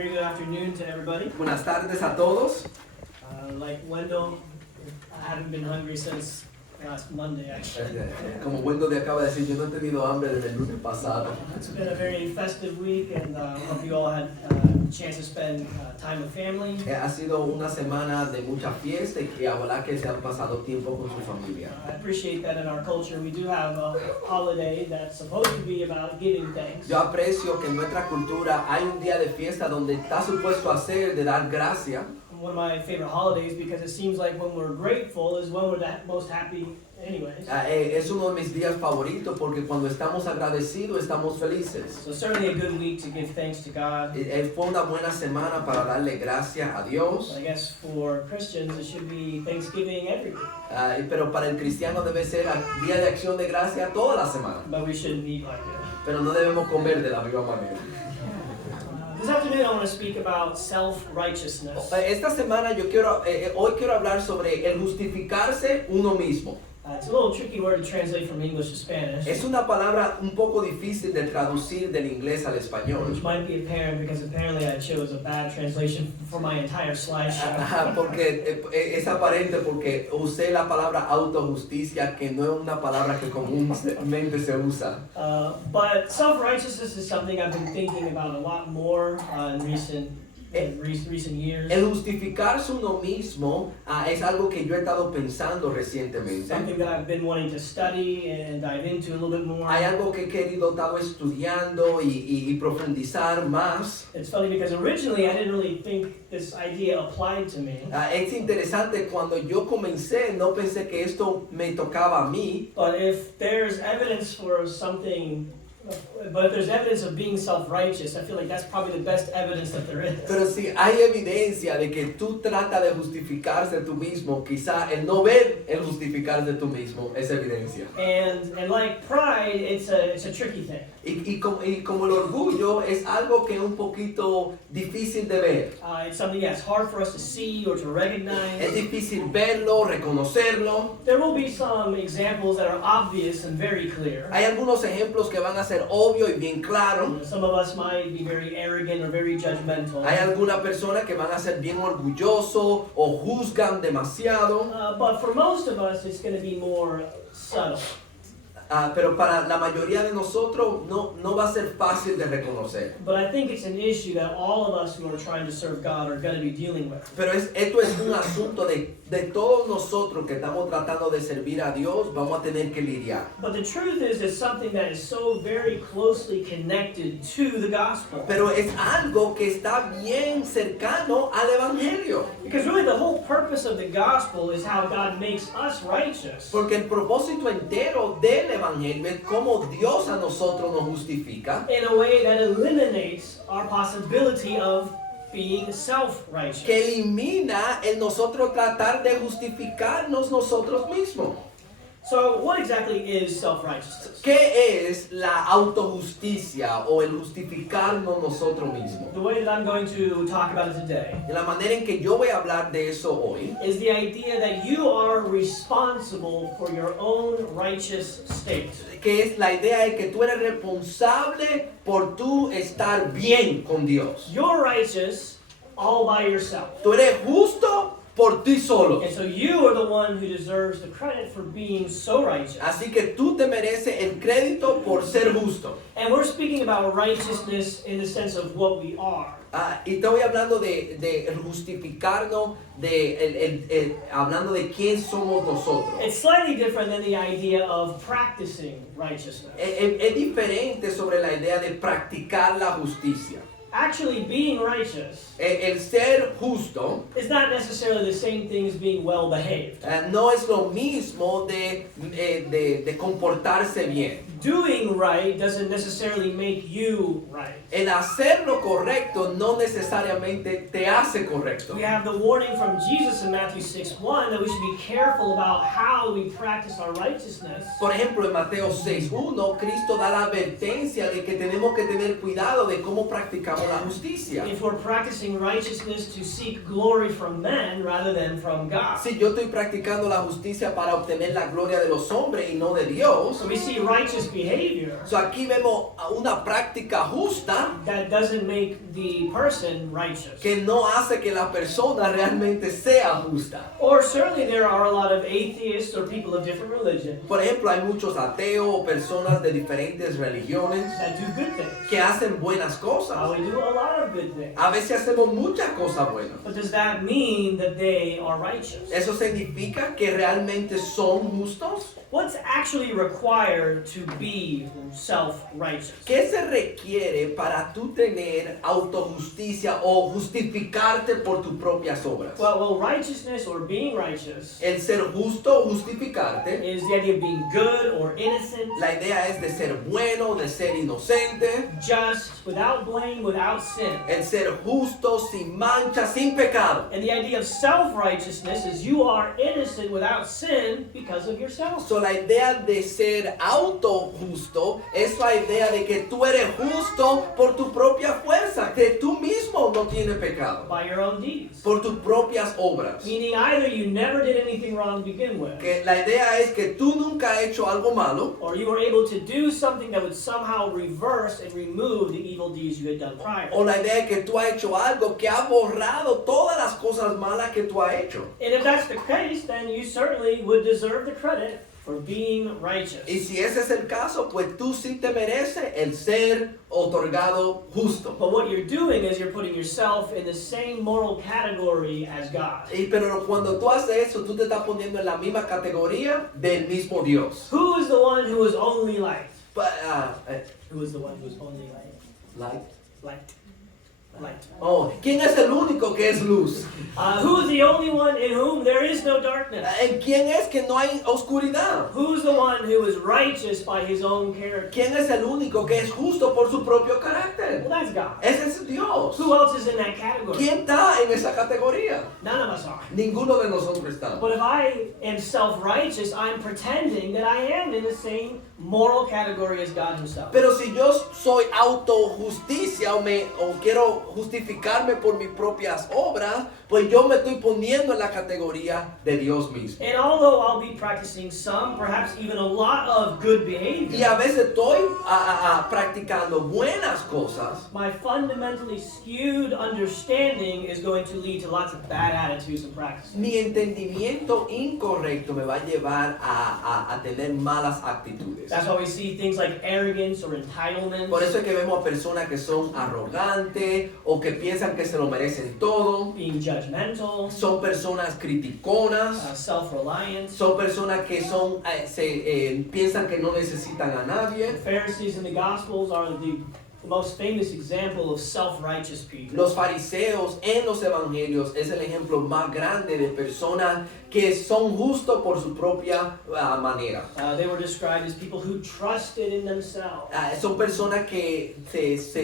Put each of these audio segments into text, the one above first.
very good afternoon to everybody. Buenas tardes a todos. Like Wendell, I haven't been hungry since last Monday, actually. Como Wendell acaba de decir, yo no he tenido hambre desde el lunes pasado. It's been a very festive week, and hope you all had a chance to spend time with family. Ha sido una semana de mucha fiesta y ojalá que se han pasado tiempo con su familia. I appreciate that in our culture we do have a holiday that's supposed to be about giving thanks. Yo aprecio que en nuestra cultura hay un día de fiesta donde está supuesto a ser de dar gracia. One of my favorite holidays because it seems like when we're grateful is when we're the most happy anyways. Es uno de mis días favoritos porque cuando estamos agradecidos estamos felices. So certainly a good week to give thanks to God. Fue una buena semana para darle gracias a Dios. I guess for Christians it should be Thanksgiving every week. Pero para el cristiano debe ser día de acción de gracia toda la semana. But we shouldn't eat like that. Pero no debemos comer de la misma manera. This afternoon I want to speak about self-righteousness. Esta semana hoy quiero hablar sobre el justificarse uno mismo. It's a little tricky word to translate from English to Spanish, Es una palabra un poco difícil de traducir del inglés al which español. might be apparent because apparently I chose a bad translation for my entire slideshow. Porque es aparente porque usé la palabra autojusticia, que no es una palabra que comúnmente se usa. But self-righteousness is something I've been thinking about a lot more in recent years. El justificarse uno mismo es algo que yo he estado pensando recientemente. Something that I've been wanting to study and dive into a little bit more. Hay algo que he querido estar estudiando y profundizar más. It's funny because originally I didn't really think this idea applied to me. Es interesante, cuando yo comencé no pensé que esto me tocaba a mí. But if there's evidence for something, but if there's evidence of being self-righteous, I feel like that's probably the best evidence that there is. Pero si hay evidencia de que tú tratas de justificarse tú mismo, quizá el no ver el justificarse tú mismo es evidencia. And like pride, it's a tricky thing. Y como el orgullo es algo que es un poquito difícil de ver. It's something that's hard for us to see or to Es recognize. difícil verlo, reconocerlo. There will be some examples that are obvious and very clear. Hay algunos ejemplos que van a ser obvios y bien claros. Some of us might be very arrogant or very judgmental. Hay algunas personas que van a ser bien orgullosos o juzgan demasiado. But for most of us, it's going to be more subtle. Pero para la mayoría de nosotros no va a ser fácil de reconocer. But I think it's an issue that all of us who are trying to serve God are going to be dealing with. Pero esto es un asunto de todos nosotros que estamos tratando de servir a Dios, vamos a tener que lidiar. But the truth is, it's something that is so very closely connected to the gospel. Pero es algo que está bien cercano al Evangelio. Because really the whole purpose of the gospel is how God makes us righteous. Porque el propósito entero del Evangelio es cómo Dios a nosotros nos justifica. In a way that eliminates our possibility of being self-righteous. Que elimina el nosotros tratar de justificarnos nosotros mismos. So what exactly is self-righteousness? ¿Qué es la autojusticia o el justificarnos nosotros mismos? The way that I'm going to talk about it today De la manera en que yo voy a hablar de eso hoy is the idea that you are responsible for your own righteous state. que es la idea de que tú eres responsable por tú estar bien con Dios. You're righteous all by yourself. Tú eres justo por ti solo. And so you are the one who deserves the credit for being so righteous. Así que tú te mereces el crédito por ser justo. And we're speaking about righteousness in the sense of what we are. Y estoy hablando de justificarnos, hablando de quién somos nosotros. It's slightly different than the idea of practicing righteousness. Es diferente sobre la idea de practicar la justicia. Actually, being righteous El ser justo is not necessarily the same thing as being well behaved. no es lo mismo de comportarse bien. Doing right doesn't necessarily make you right. El hacer lo correcto no necesariamente te hace correcto. We have the warning from Jesus in Matthew 6:1 that we should be careful about how we practice our righteousness. Por ejemplo, en Mateo 6:1, Cristo da la advertencia de que tenemos que tener cuidado de cómo practicamos la justicia. If we're practicing righteousness to seek glory from men rather than from God. Si yo estoy practicando la justicia para obtener la gloria de los hombres y no de Dios, So we see righteous just behavior So aquí vemos una práctica justa that doesn't make the person righteous. que no hace que la persona realmente sea justa. Or certainly there are a lot of atheists or people of different religions Por ejemplo, hay muchos ateos o personas de diferentes religiones that do good things. que hacen buenas cosas. We do a lot of good things. A veces hacemos muchas cosas buenas. But does that mean that they are righteous? ¿Eso significa que realmente son justos? What's actually required to be self-righteous? ¿Qué se requiere para tú tener autojusticia o justificarte por tus propias obras? Well, righteousness or being righteous El ser justo o justificarte, is the idea of being good or innocent, la idea es de ser bueno, de ser inocente, just, without blame, without sin. el ser justo, sin mancha, sin pecado. And the idea of self-righteousness is you are innocent without sin because of yourself. So, la idea de ser autojusto es la idea de que tú eres justo por tu propia fuerza, que tú mismo no tienes pecado, By your own deeds. por tus propias obras. Meaning either you never did anything wrong to begin with, Que la idea es que tú nunca has hecho algo malo, or you were able to do something that would somehow reverse and remove the evil deeds you had done prior. o la idea es que tú has hecho algo que ha borrado todas las cosas malas que tú has hecho. And if that's the case, then you certainly would deserve the credit for being righteous. Y si ese es el caso, pues tú sí te mereces el ser otorgado justo. But what you're doing is you're putting yourself in the same moral category as God. Pero cuando tú haces eso, tú te estás poniendo en la misma categoría del mismo Dios. Who is the one who is only light? Pa- Who is the one who is only light? Light. Light. Light. Oh, ¿quién es el único que es luz? Who is the only one in whom there is no darkness? ¿En quién es que no hay oscuridad? Who's the one who is righteous by his own character? ¿Quién es el único que es justo por su propio carácter? Well, that's God. Ese es Dios. Who else is in that category? ¿Quién está en esa categoría? None of us are. Ninguno de nosotros está. But if I am self-righteous, I'm pretending that I am in the same moral category as God himself. Pero si yo soy autojusticia o quiero justificarme por mis propias obras, pues yo me estoy poniendo en la categoría de Dios mismo. And although I'll be practicing some, perhaps even a lot of good Y behavior, a veces estoy practicando buenas cosas, my fundamentally skewed understanding is going to lead to lots of bad attitudes and practices. mi entendimiento incorrecto me va a llevar a tener malas actitudes. That's why we see things like arrogance or entitlement, Por eso es que vemos a personas que son arrogantes o que piensan que se lo merecen todo. being judgmental, Son personas criticonas. self-reliant. Son personas que piensan que no necesitan a The nadie. Pharisees in the Gospels are the most famous example of self-righteous people. Los fariseos en los evangelios es el ejemplo más grande de personas que son justos por su propia manera. They were described as people who trusted in themselves. Son personas que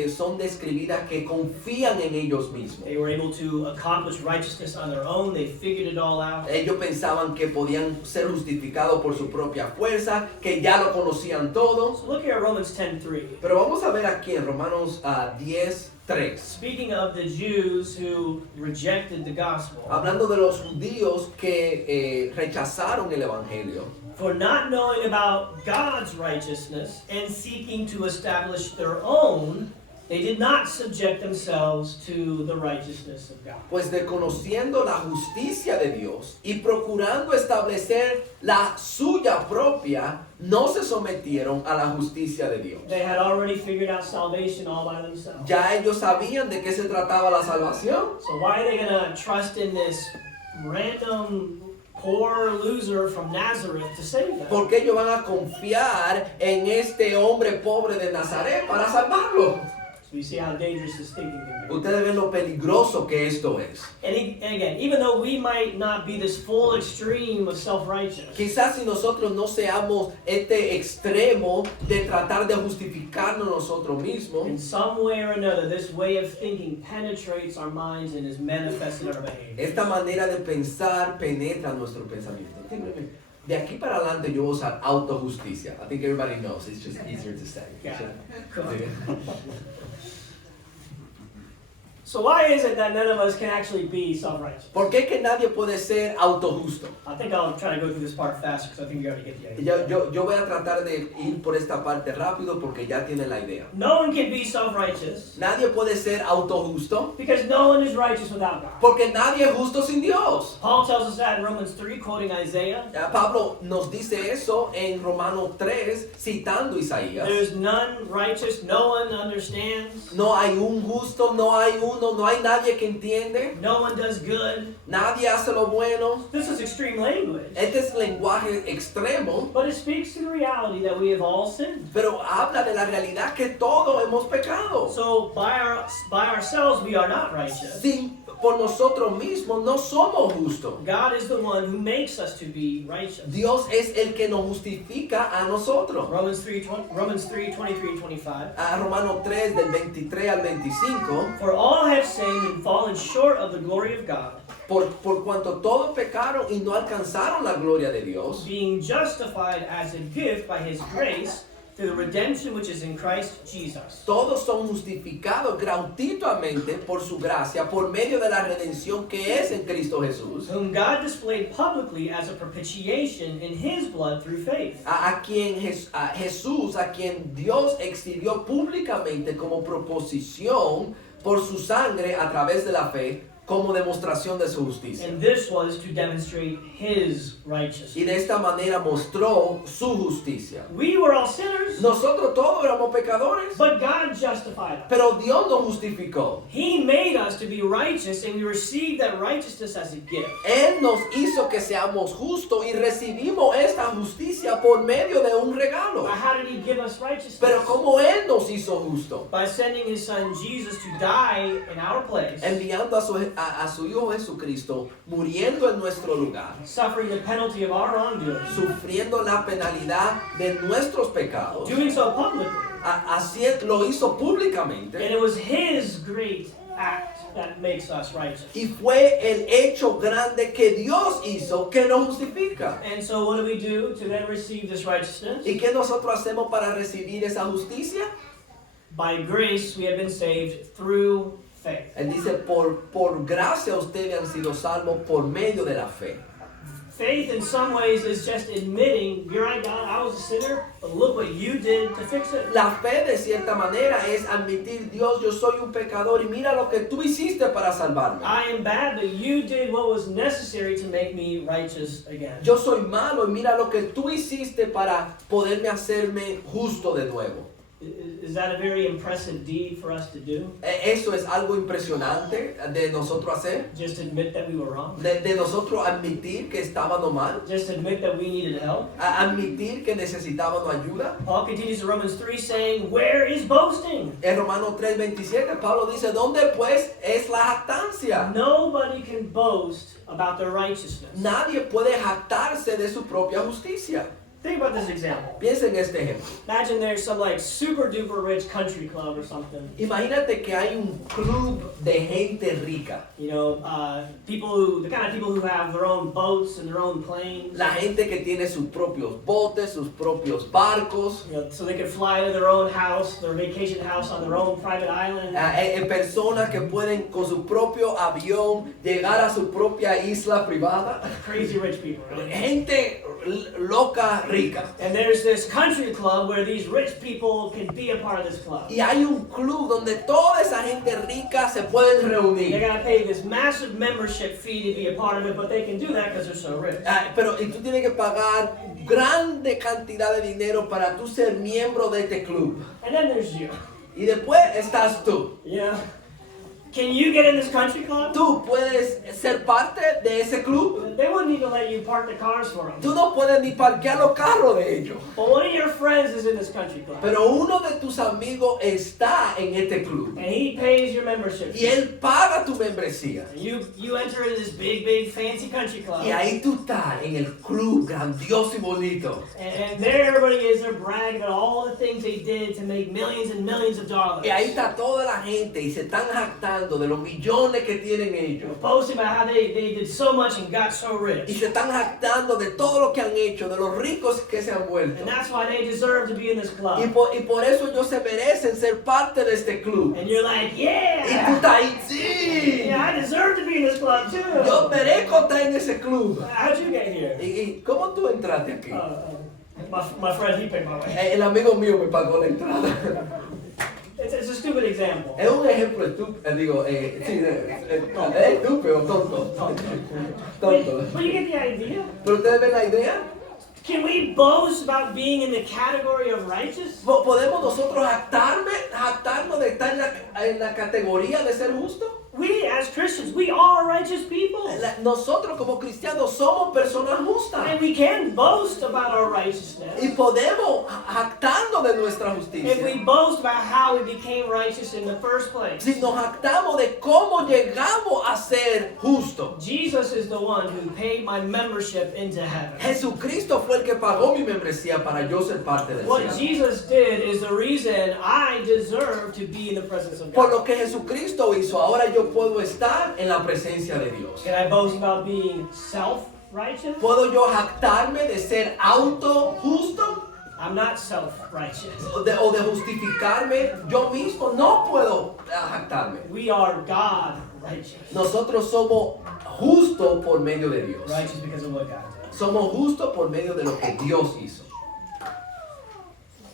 son describidas que confían en ellos mismos. They were able to accomplish righteousness on their own. They figured it all out. Ellos pensaban que podían ser justificados por su propia fuerza, que ya lo conocían todo. So look here at Romans 10:3. Pero vamos a ver aquí en Romanos 10:3. Speaking of the Jews who rejected the gospel, Hablando de los judíos que rechazaron el evangelio, for not knowing about God's righteousness and seeking to establish their own, they did not subject themselves to the righteousness of God. pues desconociendo la justicia de Dios y procurando establecer la suya propia, no se sometieron a la justicia de Dios. They had already figured out salvation all by themselves. Ya ellos sabían de qué se trataba la salvación. So why are they going to trust in this random poor loser from Nazareth to save them? ¿Por qué ellos van a confiar en este hombre pobre de Nazaret para salvarlo? So you see how dangerous this thinking can be. Ustedes ven lo peligroso que esto es. And again, even though we might not be this full extreme of self-righteous, Quizás si nosotros no seamos este extremo de tratar de justificarnos nosotros mismos, in some way or another, this way of thinking penetrates our minds and is manifested in our behavior. esta manera de pensar penetra nuestro pensamiento. De aquí para adelante yo voy a usar autojusticia. I think everybody knows. It's just easier to say. Yeah. Cool. So why is it that none of us can actually be self-righteous? ¿Por qué que nadie puede ser autojusto? I think I'll try to go through this part faster because I think you already get the idea. Yo voy a tratar de ir por esta parte rápido porque ya tiene la idea. No one can be self-righteous Nadie puede ser autojusto because no one is righteous without God. porque nadie es justo sin Dios. Paul tells us that in Romans 3, quoting Isaiah. Pablo nos dice eso en Romanos 3, citando Isaías. There's none righteous, no one understands, No hay un justo, no hay uno, no hay nadie que entiende. no one does good. Nadie hace lo bueno. This is extreme language, Este es lenguaje extremo, but it speaks to the reality that we have all sinned. pero habla de la realidad que todos hemos pecado. So by ourselves we are not righteous. Por nosotros mismos no somos justos. God is the one who makes us to be righteous. Dios es el que nos justifica a nosotros. Romans 3, 23 and 25. A Romanos 3 del 23 al 25. For all have sinned and fallen short of the glory of God, Por cuanto todos pecaron y no alcanzaron la gloria de Dios, being justified as a gift by his grace through the redemption which is in Christ Jesus. todos son justificados gratuitamente por su gracia, por medio de la redención que es en Cristo Jesús, Whom God displayed publicly as a propitiation in his blood through faith. a Jesús, a quien Dios exhibió públicamente como proposición por su sangre a través de la fe, como demostración de su justicia. And this was to demonstrate his righteousness. Y de esta manera mostró su justicia. We were all sinners, Nosotros todos éramos pecadores, but God justified us. pero Dios nos justificó. He made us to be righteous, and we received that righteousness as a gift. Él nos hizo que seamos justos y recibimos esta justicia por medio de un regalo. But how did he give us righteousness? Pero como Él nos hizo justos, By sending his son Jesus to die in our place, enviando a su Hijo Jesucristo, muriendo en nuestro lugar, suffering the penalty of our wrongdoing, sufriendo la penalidad de nuestros pecados, doing so publicly. así lo hizo públicamente. And it was his great act that makes us righteous. Y fue el hecho grande que Dios hizo que nos justifica. And so what do we do to then receive this righteousness? ¿Y qué nosotros hacemos para recibir esa justicia? By grace we have been saved through faith. Él dice, por gracia ustedes han sido salvos por medio de la fe. Faith in some ways is just admitting, you're right, God, I was a sinner, but look what you did to fix it. La fe de cierta manera es admitir, Dios, yo soy un pecador y mira lo que tú hiciste para salvarme. I am bad, but you did what was necessary to make me righteous again. Yo soy malo y mira lo que tú hiciste para poderme hacerme justo de nuevo. Is that a very impressive deed for us to do? Eso es algo impresionante de nosotros hacer, Just admit that we were wrong? de nosotros admitir que estábamos mal, Just admit that we needed help? admitir que necesitábamos ayuda. Paul continues in Romans 3 saying, where is boasting? En Romanos 3:27 Pablo dice, ¿dónde pues es la jactancia? Nobody can boast about their righteousness. Nadie puede jactarse de su propia justicia. Think about this example. Piensa en este ejemplo. Imagine there's some like super duper rich country club or something. Imagínate que hay un club de gente rica. You know, the kind of people who have their own boats and their own planes. La gente que tiene sus propios botes, sus propios barcos. You know, so they could fly to their own house, their vacation house on their own private island. Personas que pueden con su propio avión llegar a su propia isla privada. Crazy rich people, right? Gente loca, rica. And there's this country club where these rich people can be a part of this club. Y hay un club donde toda esa gente rica se pueden They're reunir. gonna pay this massive membership fee to be a part of it, but they can do that because they're so rich. Y tú tienes que pagar grande cantidad de dinero para tú ser miembro de este club. And then there's you. Y después estás tú. You know? Can you get in this country club? Tú puedes ser parte de ese club. They wouldn't even let you park the cars for them. Tú no puedes ni parquear los carros de ellos. But one of your friends is in this country club. Pero uno de tus amigos está en este club. And he pays your membership Y fee. él paga tu membresía. And you enter into this big, fancy country club. Y ahí tú estás en el club grandioso y bonito. And there everybody is, they're bragging about all the things they did to make millions and millions of dollars. Y ahí está toda la gente y se están jactando jactando de los millones que tienen ellos. Boasting about how they did so much and got so Y rich. se están jactando de todo lo que han hecho, de los ricos que se han vuelto. And that's why they deserve to be in this club. Y por eso ellos se merecen ser parte de este club. And you're like, Y tú yeah! estás ahí, sí. Yeah, I deserve to be in this club Yo too. merezco estar en ese club. How'd you get here? ¿Y cómo tú entraste aquí? My friend, he picked my way. El amigo mío me pagó la entrada. It's a stupid example. Es un ejemplo estúpido, es estúpido, tonto. Tonto. But you get the idea? ¿Pero ustedes ven la idea? Can we boast about being in the category of righteous? ¿Podemos nosotros jactarnos de estar en la categoría de ser justo? We, as Christians, we are righteous people. Nosotros como cristianos somos personas justas. And we can boast about our righteousness. Y podemos jactarnos de nuestra If we justicia. boast about how we became righteous in the first place. Si nos jactamos de cómo llegamos a ser justos. Jesus is the one who paid my membership into heaven. Jesucristo fue el que pagó mi membresía para yo ser parte del What cielo. Jesus did is the reason I deserve to be in the presence of Por God. lo que Jesucristo hizo, ahora yo puedo estar en la presencia de Dios. Can I boast about being self-righteous? ¿Puedo yo jactarme de ser auto justo? I'm not self-righteous. O de justificarme yo mismo? No puedo jactarme. We are God righteous. Nosotros somos justos por medio de Dios. Righteous because of what God did. Somos justos por medio de lo que Dios hizo.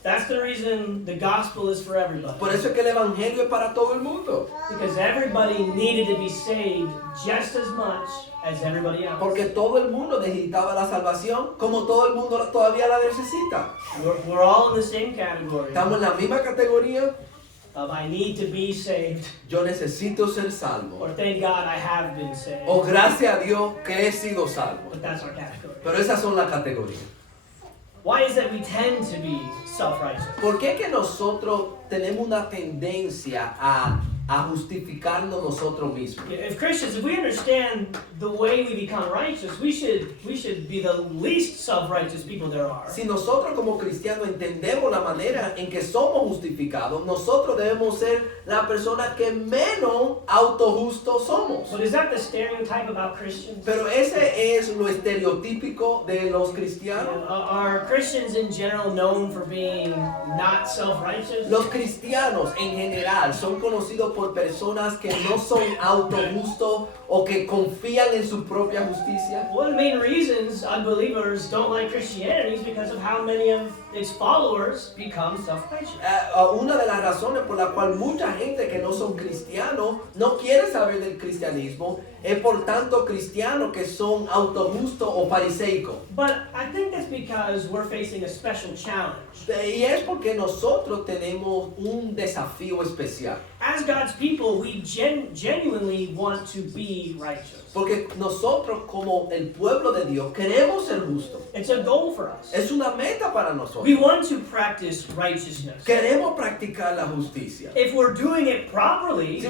That's the reason the gospel is for everybody. Por eso es que el evangelio es para todo el mundo. Because everybody needed to be saved just as much as everybody else. Porque todo el mundo necesitaba la salvación como todo el mundo todavía la necesita. We're all in the same category Estamos en la misma categoría. of I need to be saved, Yo necesito ser salvo. or thank God I have been saved. O gracias a Dios que he sido salvo. But that's our category. Pero esas son las categorías. Why is it we tend to be self-righteous? ¿Por qué que nosotros tenemos una tendencia a justificarnos nosotros mismos? If Christians, if we understand the way we become righteous, we should be the least self-righteous people there are. Si nosotros como cristianos entendemos la manera en que somos justificados, nosotros debemos ser la persona que menos autojustos somos. But is that the stereotype about Christians? Pero ese es lo estereotípico de los cristianos. Are Christians in general known for being not self-righteous? Los cristianos en general son conocidos por personas que no son autojustos o que confían en su propia justicia. One of the main reasons unbelievers don't like Christianity is because of how many of its followers become self-righteous. Una de las razones por la cual mucha gente que no son cristianos no quiere saber del cristianismo es por tanto cristianos que son autojustos o fariseicos. But I think that's because we're facing a special challenge. Y es porque nosotros tenemos un desafío especial. As God's people, we genuinely want to be righteous. Porque nosotros como el pueblo de Dios queremos ser justos. It's a goal for us. Es una meta para We nosotros. want to practice righteousness. Queremos practicar la justicia. If we're doing it properly,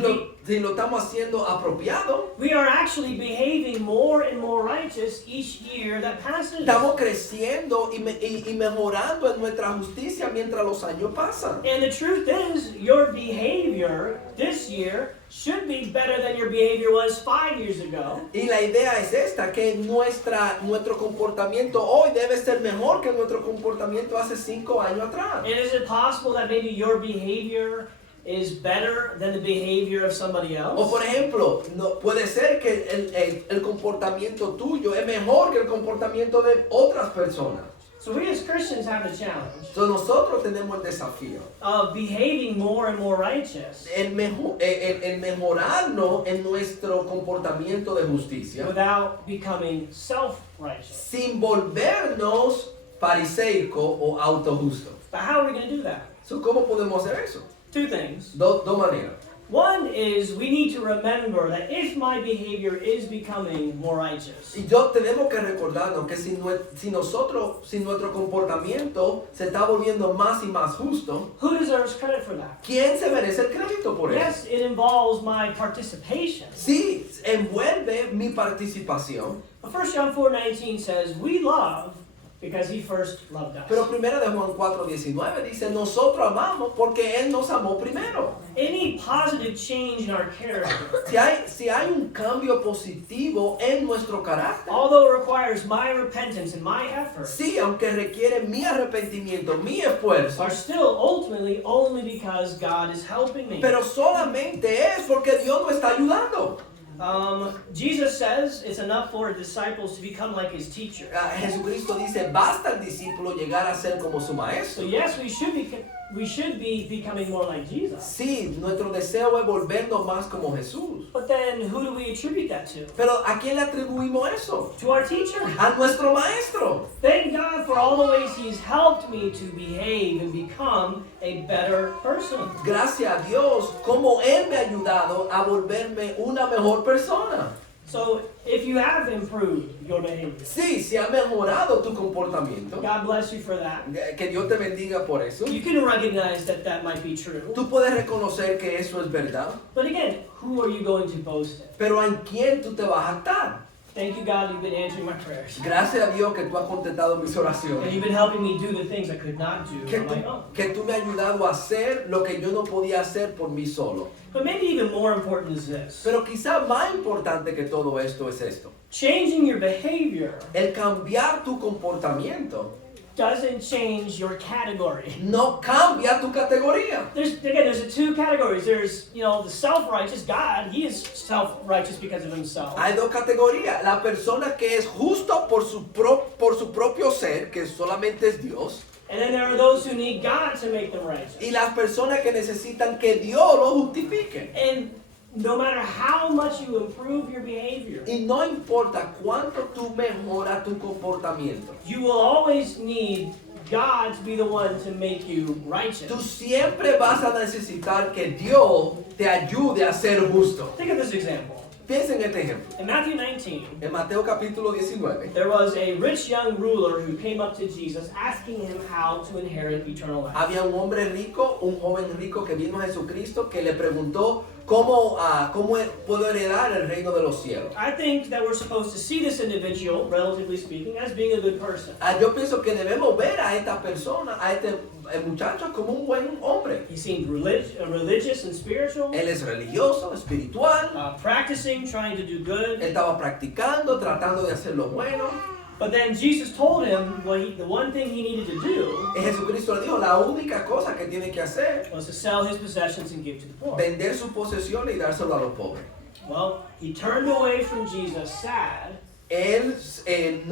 Si lo estamos haciendo apropiado, we are actually behaving more and more righteous each year that passes. estamos creciendo y mejorando en nuestra justicia mientras los años pasan. And the truth is, your behavior this year should be better than your behavior was 5 years ago. Y la idea es esta, que nuestro comportamiento hoy debe ser mejor que nuestro comportamiento hace 5 años atrás. And is it possible that maybe your behavior is better than the behavior of somebody O else? por ejemplo, no, puede ser que el comportamiento tuyo es mejor que el comportamiento de otras personas. So we as Christians have the challenge Entonces nosotros tenemos el desafío, of behaving more and more righteous el mejorarnos en nuestro comportamiento de justicia without becoming self-righteous. sin volvernos fariseicos o autojustos. But how are we going to do that? So, ¿cómo podemos hacer eso? Two things. Dos maneras. One is we need to remember that if my behavior is becoming more righteous, Y tenemos que recordarnos que si nuestro comportamiento se está volviendo más y más justo, who deserves credit for that? ¿quién se merece el crédito por eso? Yes, it involves my participation. Sí, envuelve mi participación. But 1 John 4:19 says, we love because he first loved us. Pero primera de Juan 4:19 dice, nosotros amamos porque Él nos amó primero. Any positive change in our character, Si hay un cambio positivo en nuestro carácter, although it requires my repentance and my effort, sí, aunque requiere mi arrepentimiento, mi esfuerzo, are still ultimately only because God is helping me. pero solamente es porque Dios nos está ayudando. Jesus says it's enough for disciples to become like his teacher. Jesucristo dice, basta el discípulo llegar a ser como su So maestro. yes, we should be becoming more like Jesus. Sí, nuestro deseo es volvernos más como Jesús. But then who do we attribute that to? Pero ¿a quién le atribuimos eso? To our teacher. A nuestro maestro. Thank God for all the ways he's helped me to behave and become a better person. Gracias a Dios, como Él me ha ayudado a volverme una mejor persona. So if you have improved your behavior, Sí, si ha mejorado tu comportamiento. God bless you for that. Que Dios te bendiga por eso. You can recognize that that might be true. Tú puedes reconocer que eso es verdad. But again, who are you going to boast in? Pero ¿en quién tú te vas a jactar? Thank you, God, you've been answering my prayers. Gracias a Dios que tú has contestado mis And oraciones. you've been helping me do the things I could not do Que on tú, my own. que tú me has ayudado a hacer lo que yo no podía hacer por mí solo. But maybe even more important is this. Pero quizá más importante que todo esto es esto. Changing your behavior El cambiar tu comportamiento doesn't change your category. no cambia tu categoría. There's two categories. There's, the self-righteous God. He is self-righteous because of himself. Hay dos categorías. La persona que es justo por su propio ser, que solamente es Dios. And then there are those who need God to make them righteous. Y las personas que necesitan que Dios lo justifique. And no matter how much you improve your behavior, Y no importa cuánto tú mejoras tu comportamiento. you will always need God to be the one to make you righteous. Tú siempre vas a necesitar que Dios te ayude a ser justo. Think of this example. Piensa en este ejemplo. In Matthew 19, En Mateo capítulo 19 there was a rich young ruler who came up to Jesus asking him how to inherit eternal life. había un hombre rico, un joven rico que vino a Jesucristo que le preguntó cómo puedo heredar el reino de los cielos. I think that we're supposed to see this individual, relatively speaking, as being a good person. Yo pienso que debemos ver a esta persona, a este muchacho como un buen hombre. He seemed religious and spiritual, Él es religioso, espiritual. practicing, trying to do good. Él estaba practicando, tratando de hacer lo bueno. But then Jesus told him the one thing he needed to do Y Jesucristo le dijo, la única cosa que tiene que hacer was to sell his possessions and give to the poor. vender sus posesiones y dárselo a los pobres. Well, he turned away from Jesus sad, Él se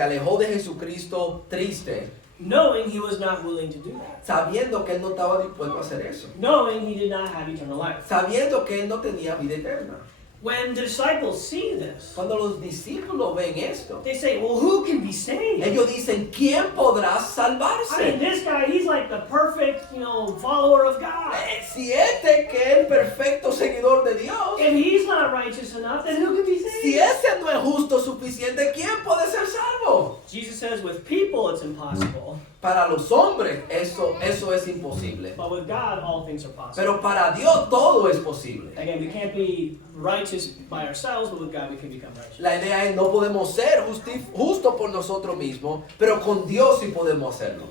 alejó de Jesucristo triste, knowing he was not willing to do that, sabiendo que él no estaba dispuesto a hacer eso, knowing he did not have eternal life. sabiendo que él no tenía vida eterna. When the disciples see this, Cuando los discípulos ven esto, they say, well, who can be saved? ellos dicen, ¿quién podrá I mean, salvarse? this guy, he's like the perfect, follower of God. Si este que es el perfecto seguidor de Dios, If he's not righteous enough, then who can be si saved? ese no es justo suficiente, ¿quién puede ser salvo? Jesus says with people it's impossible, Para los hombres eso es imposible. but with God all things are possible. Pero para Dios todo es posible. Again, we can't be righteous by ourselves, but with God we can become righteous. La idea es no podemos ser justos por nosotros mismos, pero con Dios sí podemos hacerlo.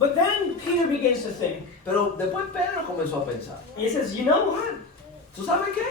But then Peter begins to think. Pero después Pedro comenzó a pensar, He says, you know what? ¿tú sabes qué?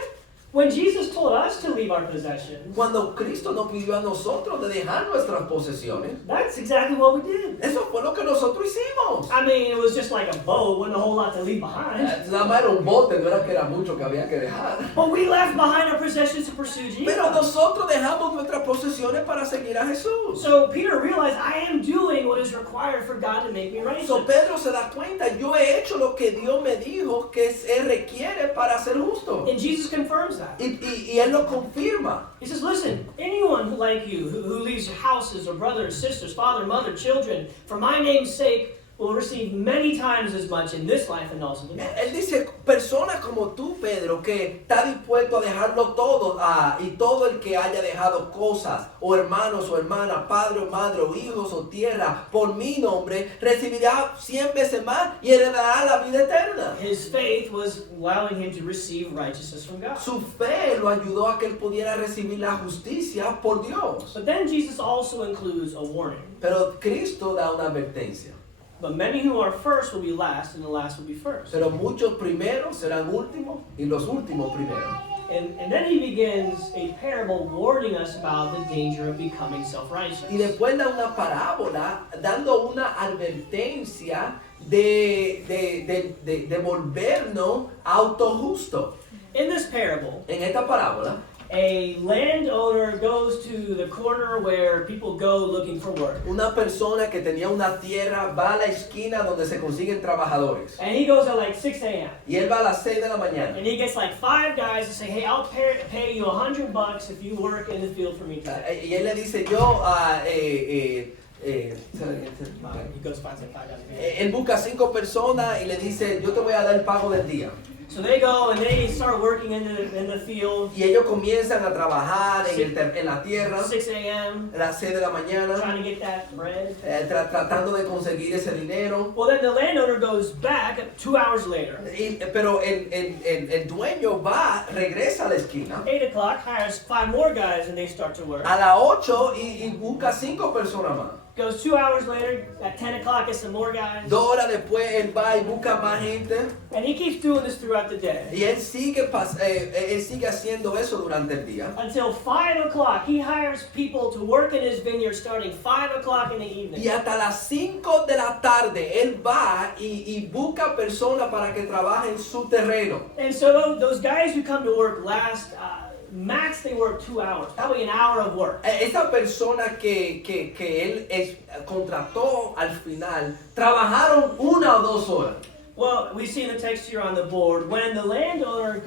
When Jesus told us to leave our possessions, Cuando Cristo nos pidió a nosotros de dejar nuestras posesiones, that's exactly what we did. eso fue lo que nosotros hicimos. I mean, it was just like a boat, wasn't a whole lot to leave behind. Nada más era un bote, no era que era mucho que había que dejar. But we left behind our possessions to pursue Jesus. Pero nosotros dejamos nuestras posesiones para seguir a Jesús. So Peter realized, I am doing what is required for God to make me righteous. So Pedro se da cuenta, yo he hecho lo que Dios me dijo que se requiere para ser justo. And Jesus confirms that. Y Él lo confirma. He says, listen, anyone like you who leaves houses or brothers, sisters, father, mother, children, for my name's sake, will receive many times as much in this life and also the next. Él dice, personas como tú, Pedro, que está dispuesto a dejarlo todo, y todo el que haya dejado cosas, o hermanos o hermanas, padre o madre, o hijos o tierra, por mi nombre, recibirá 100 veces más y heredará la vida eterna. His faith was allowing him to receive righteousness from God. Su fe lo ayudó a que él pudiera recibir la justicia por Dios. But then Jesus also includes a warning. Pero Cristo da una advertencia. But many who are first will be last, and the last will be first. Pero muchos primeros serán últimos y los últimos primeros. And then he begins a parable warning us about the danger of becoming self-righteous. Y después da una parábola dando una advertencia de volvernos autojusto. In this parable, En esta parábola, a landowner goes to the corner where people go looking for work. una persona que tenía una tierra va a la esquina donde se consiguen trabajadores. And he goes at like 6 a.m. Y él va a las 6 de la mañana. And he gets like 5 guys to say, hey, I'll pay you $100 if you work in the field for me today. Y él le dice, yo, He goes finds like 5 guys. él busca 5 personas y le dice, yo te voy a dar el pago del día. So they go and they start working in the field, Y ellos comienzan a trabajar en la tierra 6 a.m., a las 6 de la mañana, trying to get that bread. tratando de conseguir ese dinero. Well, then the landowner goes back 2 hours later. Pero el dueño regresa a la esquina 8 o'clock, hires 5 more guys and they start to work. a las 8 y busca 5 personas más. Goes 2 hours later, at 10 o'clock, gets some more guys. 2 horas después él va y busca más gente. And he keeps doing this throughout the day. Y él sigue haciendo eso durante el día. Until 5 o'clock, he hires people to work in his vineyard starting 5 o'clock in the evening. Y hasta las 5 de la tarde él va y busca personas para que trabajen su terreno. And so those guys who come to work last, max they work 2 hours, probably an hour of work. Esa persona que él contrató al final, trabajaron 1 o 2 horas. Well, we see in the text here on the board, when the landowner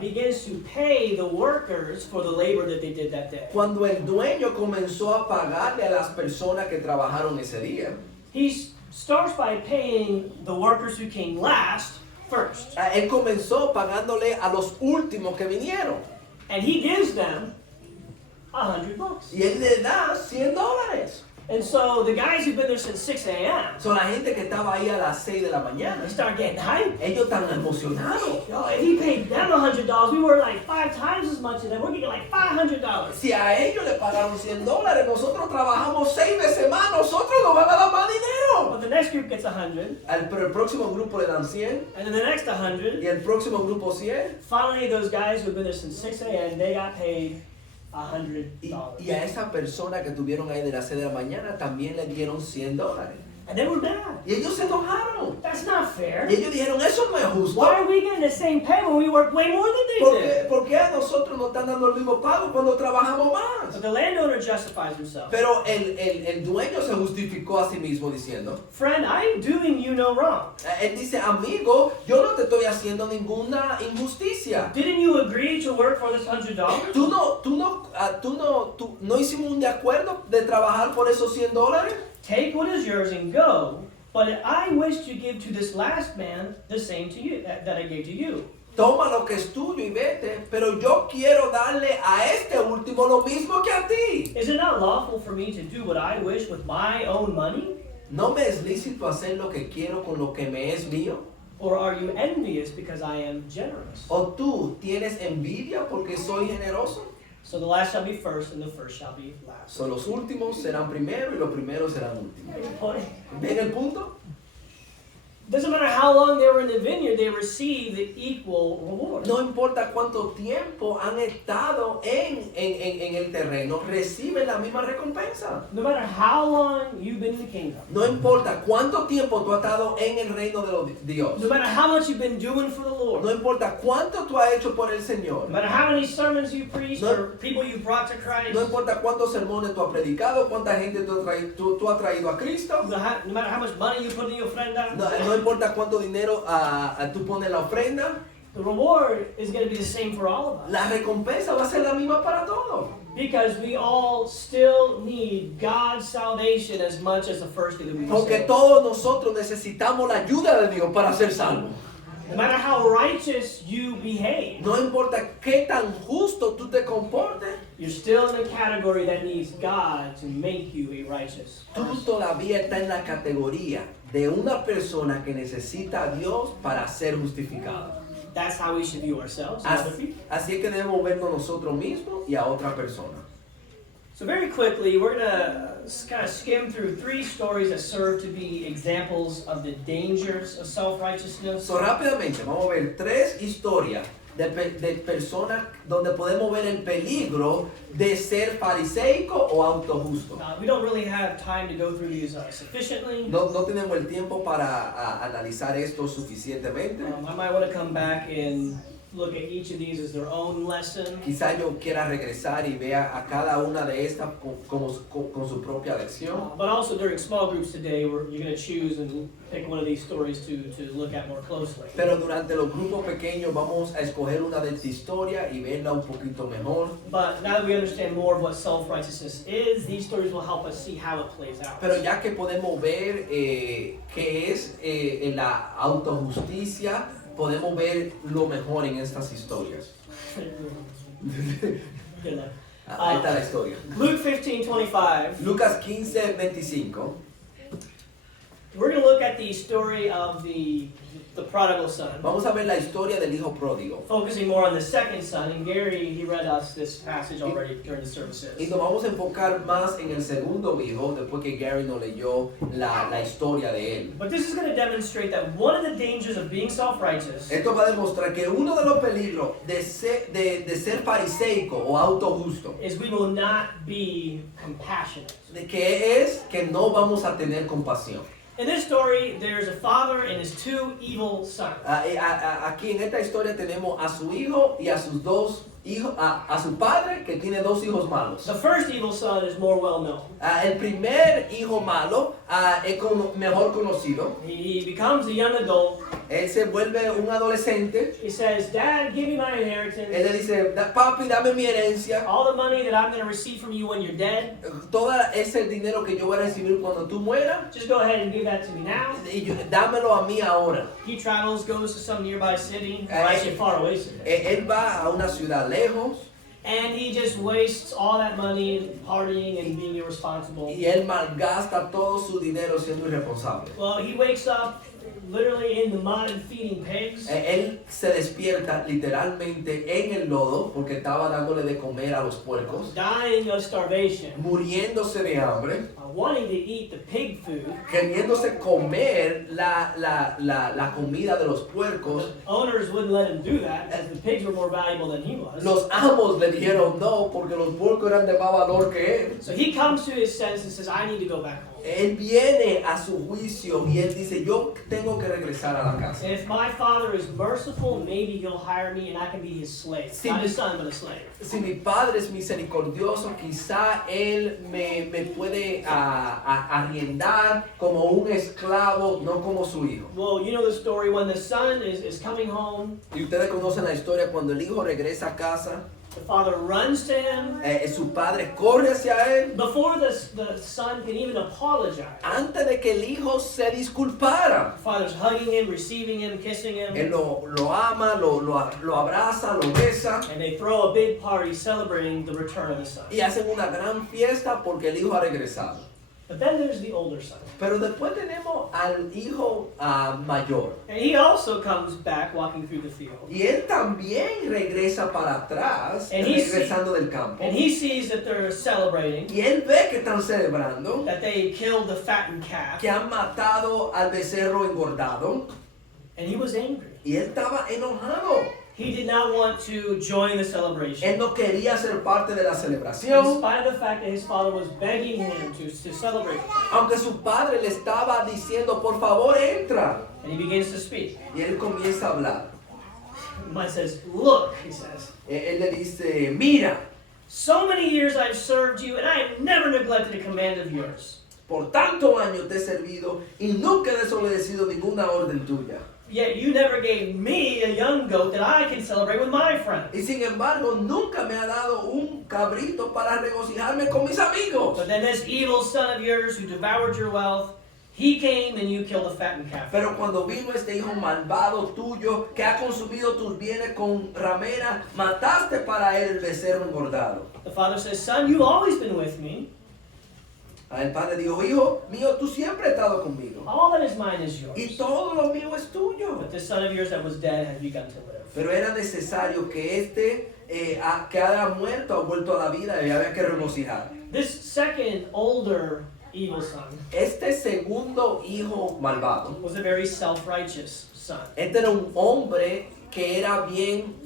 begins to pay the workers for the labor that they did that day. Cuando el dueño comenzó a pagarle a las personas que trabajaron ese día, He starts by paying the workers who came last first. él comenzó pagándole a los últimos que vinieron. And he gives them $100. Y él le da $100. And so the guys who've been there since 6 a.m., Son la gente que estaba ahí a las 6 de la mañana. they start getting hyped. Ellos están emocionados. Yo, if he paid them $100, we were like 5 times as much as them. We're getting like $500. Si a ellos le pagaron $100, nosotros trabajamos 6 veces más, nosotros nos van a dar más dinero. But the next group gets 100, Pero el próximo grupo le dan 100 and then the next 100. y el próximo grupo 100. Finally, those guys who've been there since 6 a.m., they got paid $100. Y a esa persona que tuvieron ahí de las 6 de la mañana también le dieron $100. And they were mad. Y ellos se enojaron. That's not fair. Y ellos dijeron, eso no es justo. Why are we getting the same pay when we work way more than they did? ¿Por qué a nosotros nos están dando el mismo pago cuando trabajamos más? But the landowner justifies himself. Pero el dueño se justificó a sí mismo diciendo, Friend, I'm doing you no wrong. él dice, amigo, yo no te estoy haciendo ninguna injusticia. Didn't you agree to work for this $100? Tú no hicimos un de acuerdo de trabajar por esos $100. Take what is yours and go. But I wish to give to this last man the same to you that I gave to you. Toma lo que es tuyo y vete, pero yo quiero darle a este último lo mismo que a ti. Is it not lawful for me to do what I wish with my own money? ¿No me es lícito hacer lo que quiero con lo que me es mío? Or are you envious because I am generous? ¿O tú tienes envidia porque soy generoso? So the last shall be first and the first shall be last. So, los últimos serán primero y los primeros serán últimos. Good point. ¿Ven el punto? Doesn't matter how long they were in the vineyard, they received the equal reward. No importa cuánto tiempo han estado en el terreno, reciben la misma recompensa. No matter how long you've been in the kingdom, No importa cuánto tiempo tú has estado en el reino de Dios. no matter how much you've been doing for the Lord, No importa cuánto tú has hecho por el Señor. no matter how many sermons you preached No. or people you brought to Christ, No importa cuántos sermones tú has predicado, cuánta gente tú has traído a Cristo. no matter how much money you put in your ofrenda, No importa cuánto dinero tú pones en la ofrenda. the reward is going to be the same for all of us. La recompensa va a ser la misma para todos. Because we all still need God's salvation as much as the first day that we were Porque saved. todos nosotros necesitamos la ayuda de Dios para ser salvos. No matter how righteous you behave, No importa qué tan justo tú te comportes, you're still in a category that needs God to make you a righteous tú person. todavía estás en la categoría de una persona que necesita a Dios para ser justificada. That's how we should view ourselves and other people. Así es que debemos vernos nosotros mismos y a otra persona. So very quickly, we're going to kind of skim through 3 stories that serve to be examples of the dangers of self-righteousness. So, rápidamente, vamos a ver 3 historias de personas donde podemos ver el peligro de ser fariseico o autojusto. We don't really have time to go through these sufficiently. No tenemos el tiempo para analizar esto suficientemente. I might want to come back and look at each of these as their own lesson. Quizá yo quiera regresar y vea a cada una de estas con su propia lección. But also during small groups today, you're going to choose and pick one of these stories to look at more closely. Pero durante los grupos pequeños vamos a escoger una de esta historia y verla un poquito mejor. But now that we understand more of what self-righteousness is, these stories will help us see how it plays out. Pero ya que podemos ver qué es la autojusticia, podemos ver lo mejor en estas historias. Good enough. Ahí está la historia. Luke 15:25. Lucas 15:25. We're going to look at the story of the prodigal son. Vamos a ver la historia del hijo pródigo. Focusing more on the second son, and Gary, he read us this passage already during the services. Y nos vamos a enfocar más en el segundo hijo, después que Gary nos leyó la historia de él. But this is going to demonstrate that one of the dangers of being self-righteous Esto va a demostrar que uno de los peligros de ser fariseico o autojusto, is we will not be compassionate. de que es que no vamos a tener compasión. In this story, there's a father and his 2 evil sons. Aquí en esta historia tenemos a su hijo y a sus 2 hijos, a su padre que tiene 2 hijos malos. The first evil son is more well known. El primer hijo malo es mejor conocido. He becomes a young adult. Él se vuelve un adolescente. He says, "Dad, give me my Él inheritance. le dice, papi, dame mi herencia. All the money that I'm going to receive from you when you're dead, Todo ese dinero que yo voy a recibir cuando tú mueras, just go ahead and give that to me now." dámelo a mí ahora. He travels, goes to some nearby city, or actually a far away city, Él va a una ciudad lejos and he just wastes all that money partying and being irresponsible. y él malgasta todo su dinero siendo irresponsable. Well, he wakes up literally in the mud and feeding pigs. Él se despierta literalmente en el lodo porque estaba dándole de comer a los puercos, Dying of starvation, muriéndose de hambre, wanting to eat the pig food. queriéndose comer la comida de los puercos. Owners wouldn't let him do that, as the pigs were more valuable than he was. Los amos le dijeron no porque los puercos eran de más valor que él. So he comes to his senses and says, "I need to go back home. Él viene a su juicio y él dice, yo tengo que regresar a la casa. If my father is merciful, maybe he'll hire me and I can be his slave. Sí. Not his son, but a slave." Si mi padre es misericordioso, quizá él me puede arriendar como un esclavo, no como su hijo. Well, you know the story when the son is coming home, Y ustedes conocen la historia cuando el hijo regresa a casa, the father runs to him. su padre corre hacia él. Before the son can even apologize, Antes de que el hijo se disculpara, the father's hugging him, receiving him, kissing him, él lo ama, lo abraza, lo besa and they throw a big party celebrating the return of the son. y hacen una gran fiesta porque el hijo ha regresado. But then there's the older son. Pero después tenemos al hijo mayor. And he also comes back walking through the field. Y él también regresa para atrás, And he regresando del campo. And he sees that they're celebrating, Y él ve que están celebrando, that they killed the fattened calf, que han matado al becerro engordado. and he was angry. Y él estaba enojado. He did not want to join the celebration. Él no quería ser parte de la In celebración. spite of the fact that his father was begging him to celebrate. Aunque su padre le estaba diciendo, por favor, entra. And he begins to speak. Y él comienza a hablar. Mine says, "Look," he says, Él le dice, mira, "so many years I've served you, and I have never neglected a command of yours. por tantos años te he servido y nunca he desobedecido ninguna orden tuya. Yet you never gave me a young goat that I can celebrate with my friends. Y sin embargo, nunca me ha dado un cabrito para regocijarme con mis amigos. But then this evil son of yours who devoured your wealth, he came and you killed a fattened calf." Pero cuando vino este hijo malvado tuyo, que ha consumido tus bienes con ramera, mataste para él el becerro engordado. The father says, "Son, you've always been with me, El padre dijo, hijo mío, tú siempre has estado conmigo. All that is mine is yours. Y todo lo mío es tuyo. But this son of yours that was dead has begun to live. Pero era necesario que que haya muerto, ha vuelto a la vida y había que regocijar. This second, older evil son Este segundo hijo malvado, was a very self-righteous son. este era un hombre que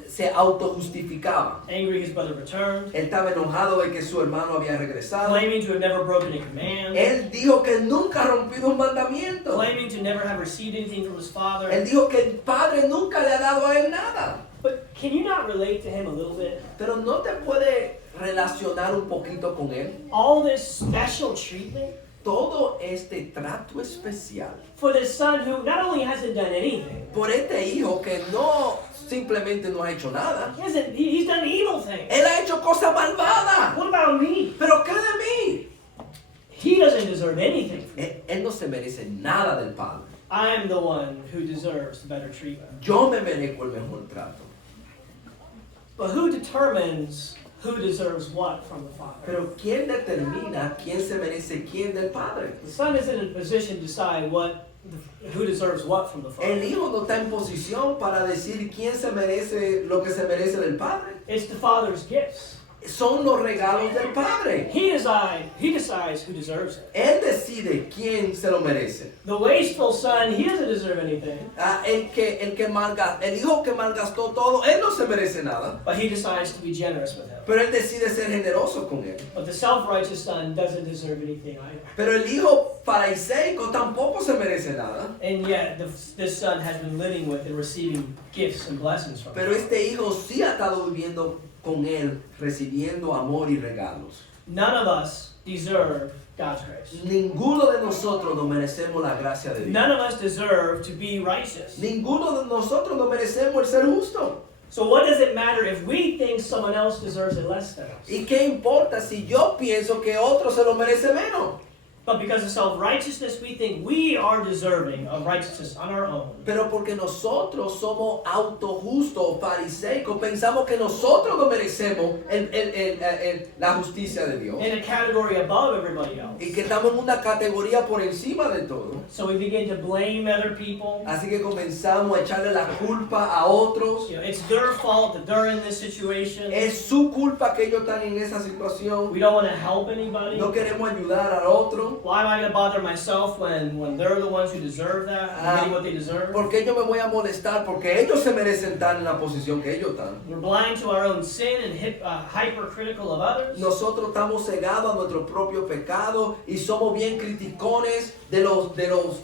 se autojustificaba. Angry his brother returned, Él estaba enojado de que su hermano había regresado. claiming to have never broken a command, Él dijo que nunca ha rompido un mandamiento. claiming to never have received anything from his father. Él dijo que el padre nunca le ha dado a él nada. But can you not relate to him a little bit? Pero no te puede relacionar un poquito con él. All this special treatment Todo este trato especial for this son who not only hasn't done anything, por este hijo que no simplemente no ha hecho nada. he's done evil things. Él ha hecho cosas malvadas. What about me? Pero ¿qué de mí? He doesn't deserve anything from me. Él no se merece nada del padre. I am the one who deserves better treatment. Yo me merezco el mejor trato. But who determines who deserves what from the father? Pero ¿quién determina quién se merece quién del padre? The son isn't in a position to decide who deserves what from the El father. hijo no está en posición para decir quién se merece lo que se merece del padre. It's the father's gifts. Son los regalos del padre. He decides who deserves it. Él decide quién se lo merece. The wasteful son, he doesn't deserve anything, El hijo que malgastó todo, él no se merece nada. but he decides to be generous with him. Pero él decide ser generoso con él. But the self-righteous son doesn't deserve anything either. Pero el hijo fariseico tampoco se merece nada. And yet, this son has been living with and receiving gifts and blessings from Pero him. este hijo sí ha estado viviendo con él, recibiendo amor y regalos. None of us deserve God's grace. Ninguno de nosotros nos merecemos la gracia de Dios. None of us deserve to be righteous. Ninguno de nosotros nos merecemos el ser justo. So what does it matter if we think someone else deserves it less than us? ¿Y qué importa si yo pienso que otro se lo merece menos? But because of self-righteousness, we think we are deserving of righteousness on our own. Pero porque nosotros somos autojustos, fariseicos, pensamos que nosotros nos merecemos la justicia de Dios. In a category above everybody else. Y que estamos en una categoría por encima de todo. So we begin to blame other people. Así que comenzamos a echarle la culpa a otros. You know, it's their fault that they're in this situation. Es su culpa que ellos están en esa situación. We don't want to help anybody. No queremos ayudar al otro. Why am I going to bother myself when they're the ones who deserve that, and getting what they deserve? ¿Por qué yo me voy a molestar? Porque ellos se merecen estar en la posición que ellos están. We're blind to our own sin and hypercritical of others. Nosotros estamos cegados a nuestro propio pecado y somos bien criticones de los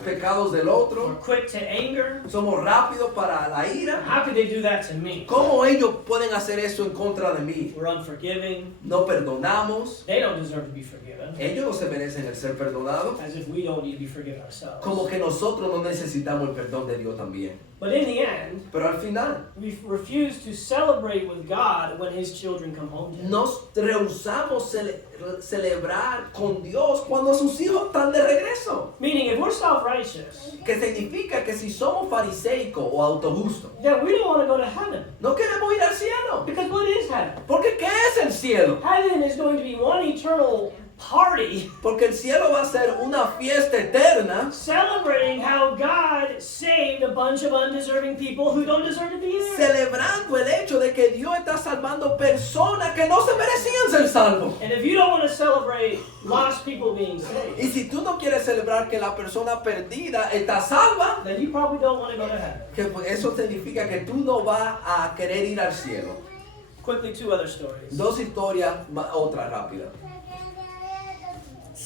pecados del We're otro. quick to anger. Somos rápidos para la ira. How could they do that to me? ¿Cómo ellos pueden hacer eso en contra de mí? We're unforgiving. No perdonamos. They don't deserve to be forgiven. Ellos no se merecen el ser perdonados. As if we don't need to be forgiven ourselves. Como que nosotros no necesitamos el perdón de Dios también. But in the end, Pero al final, we refuse to celebrate with God when His children come home to Him. nos rehusamos celebrar con Dios cuando sus hijos están de regreso. Meaning, if we're self-righteous, Que significa que si somos fariseicos o autojustos, then we don't want to go to heaven. no queremos ir al cielo. Because what is heaven? Porque ¿qué es el cielo? Heaven is going to be one eternal party Porque el cielo va a ser una fiesta eterna celebrating how God saved a bunch of undeserving people who don't deserve to be there. celebrando el hecho de que Dios está salvando personas que no se merecían ser salvos. And if you don't want to celebrate lost people being saved, Y si tú no quieres celebrar que la persona perdida está salva, then you probably don't want to go to heaven. que pues eso significa que tú no vas a querer ir al cielo. Quickly, two other stories. Dos historias, otra rápida.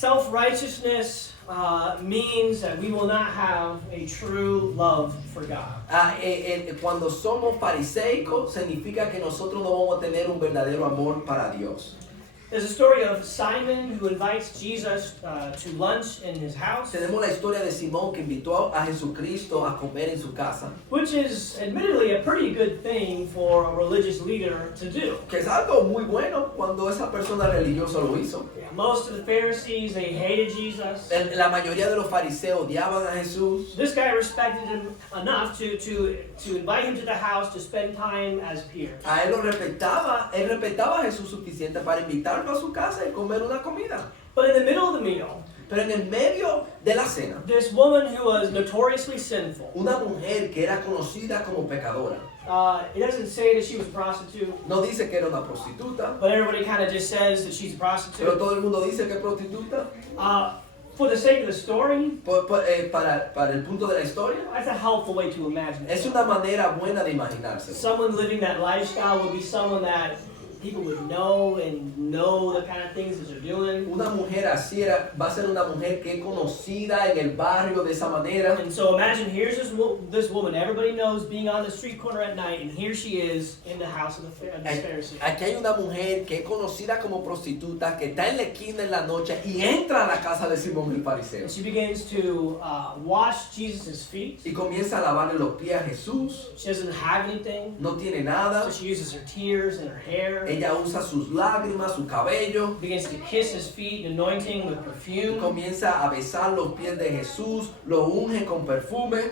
Self-righteousness means that we will not have a true love for God. Cuando somos fariseicos, significa que nosotros no vamos a tener un verdadero amor para Dios. There's a story of Simon who invites Jesus to lunch in his house, Tenemos la historia de Simón que invitó a Jesucristo a comer en su casa, which is admittedly a pretty good thing for a religious leader to do. que es algo muy bueno cuando esa persona religiosa lo hizo. Most of the Pharisees, they hated Jesus. La mayoría de los fariseos odiaban a Jesús. This guy respected him enough to invite him to the house to spend time as peers. A él respetaba a Jesús suficiente para invitarlo algo a su casa y comer una comida. But in the middle of the meal, Pero en el medio de la cena, this woman who was notoriously sinful, una mujer que era conocida como pecadora, it doesn't say that she was a prostitute, no dice que era una prostituta, but everybody kind of just says that she's a pero prostitute. todo el mundo dice que es prostituta. For the sake of the story, Para el punto de la historia, that's a helpful way to imagine it. es una manera buena de imaginarse. Someone living that lifestyle would be someone that people would know and know the kind of things that they're doing. Una mujer así va a ser una mujer que es conocida en el barrio de esa manera. And so imagine here's this woman everybody knows being on the street corner at night, and here she is in the house of the Pharisee. Aquí hay una mujer que es conocida como prostituta, que está en la esquina en la noche y entra a la casa de Simón el fariseo. And she begins to wash Jesus' feet. Y comienza a lavarle los pies a Jesús. She doesn't have anything, No tiene nada. so she uses her tears and her hair. Ella usa sus lágrimas, su cabello. Begins to kiss his feet, anointing with Y perfume. comienza a besar los pies de Jesús. Lo unge con perfume.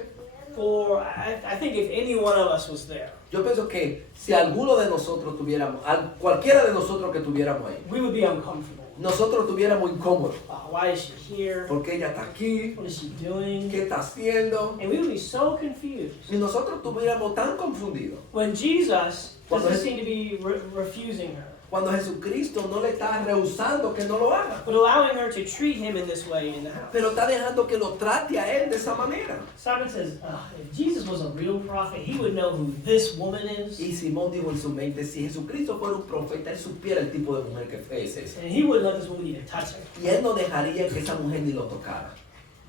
For I think if any one of us was there, Yo pienso que si alguno de nosotros tuviéramos, cualquiera de nosotros que tuviéramos ahí, we would be uncomfortable. nosotros tuviéramos incómodos. Why is she here? ¿Por qué ella está aquí? What is she doing? ¿Qué está haciendo? And we would be so confused. Y nosotros estuviéramos tan confundidos. When Jesus Cuando doesn't es- seem to be refusing her, Cuando Jesucristo no le está rehusando que no lo haga. but allowing her to treat him in this way in the house. Pero está dejando que lo trate a él de esa manera. Simon says, if Jesus was a real prophet, he would know who this woman is, Y Simón dijo en su mente, si Jesucristo fuera un profeta, él supiera el tipo de mujer que es esa. and he wouldn't let this woman even touch him. Y él no dejaría que esa mujer ni lo tocara.